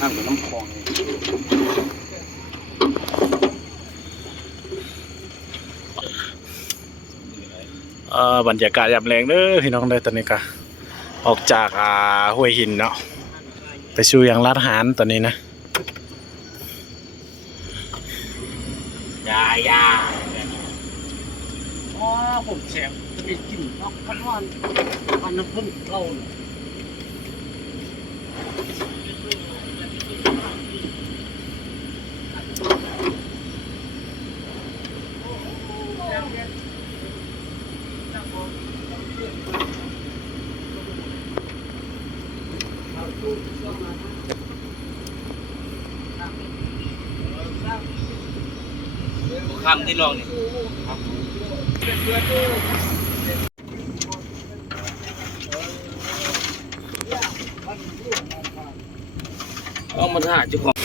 น้ำกับน้ำคลองบรรยากาศยามแรงเด้อพี่น้องเด้อตอนนี้ก็ออกจากห้วยหินเนาะไปสู่ยังร้านอาหารตอนนี้นะยาอ๋อผมแสบจะมีกลิ่นนอกพันวันพันน้ำผึ้งเข้าคำที่ลองนี่เอามาถ่ายจุกของ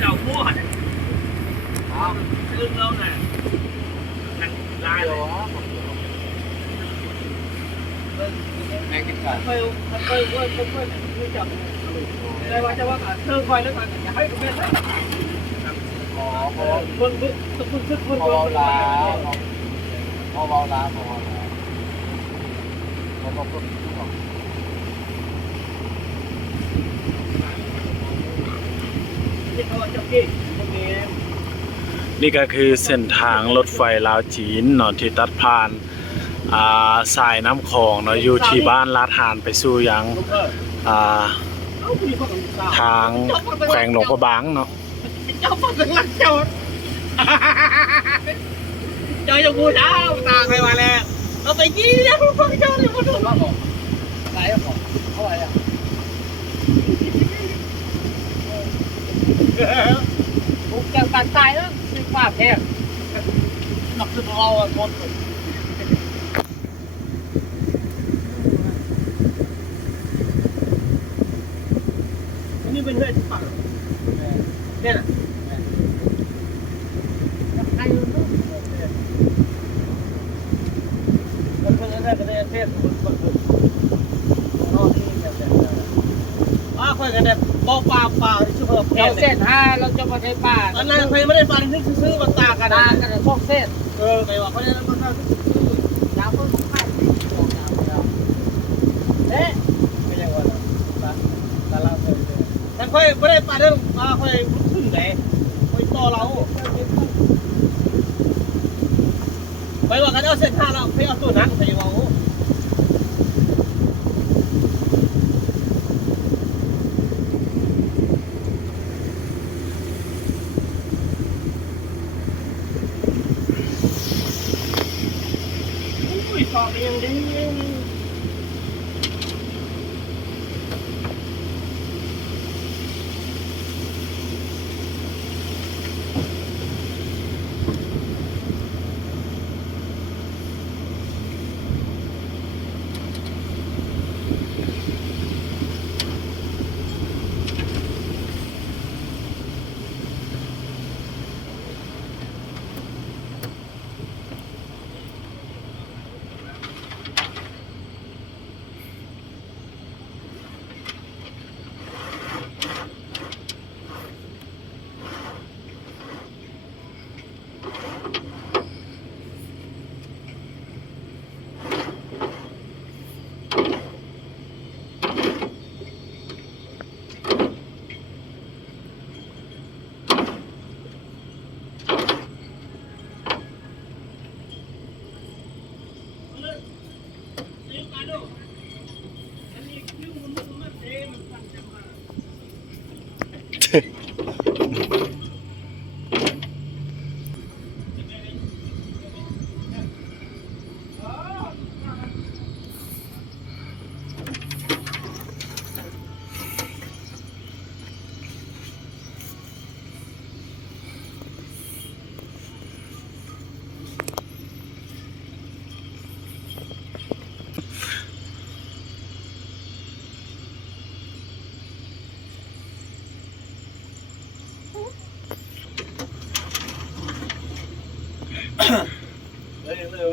เจ้าพูดซึ่งเราน่ะลายเลยแม่กินกันเคยจับได้ว่าจะว่าเธอคอยแล้วกันอย่าให้เป็นเลยอ๋อเพิ่งพอลาพอลาพอเพิ่งนี่ก็คือเส้นทางรถไฟลาวจีนเนาะที่ตัดผ่านสายน้ำคลองเนาะอยู่ที่บ้านลาดหานไปสู่ยังทางแขวงหลวงพระบางเนาะเจ้าฟังหลังเจ้าจะพูดเจ้าตาใครมาแล้วเราไปยี่เจ้าเจ้าเนี่ยพูดถูกแล้วบอกอะไรอ่ะบอกเขาอะไรอ่ะผมจะตัดตายแล้วซื้อฟ้าแพงหนักขึ้นเราอ่ะทนนี่เป็นเรื่องที่ฝังเนี่ยนะใครรู้มันเป็นอะไรกันเนี่ยเทศคนนอกนี่แบบค่อยกันเนี่ยบอกป่าชื่อเพิ่มเราเส้น5เราจะมาได้ป่าอันนั้นใครไม่ได้ป่าที่ซื้อมันตากันนะพวกเส้นไปว่าเขาจะมันซื้อยาวเพิ่มค่าของยาวเอ๊ะไม่ยังวันตาลาเส้นแต่ค่อยไม่ได้ป่าเรื่องค่อยขึ้นไหนค่อยต่อเราไปว่ากันเอาเส้น5เราไปเอาตัวนั้นไปว่าสอบยังดี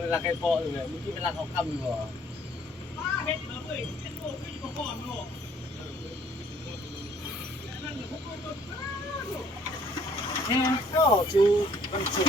เวลาใครพออยู่เนี่ยเมื่อกี้เวลาเขาคำอยู่หรอเห็นเลยเห็นโลกที่มาก่อนโลกนั่นพวกเราก็ก็จูมันสุด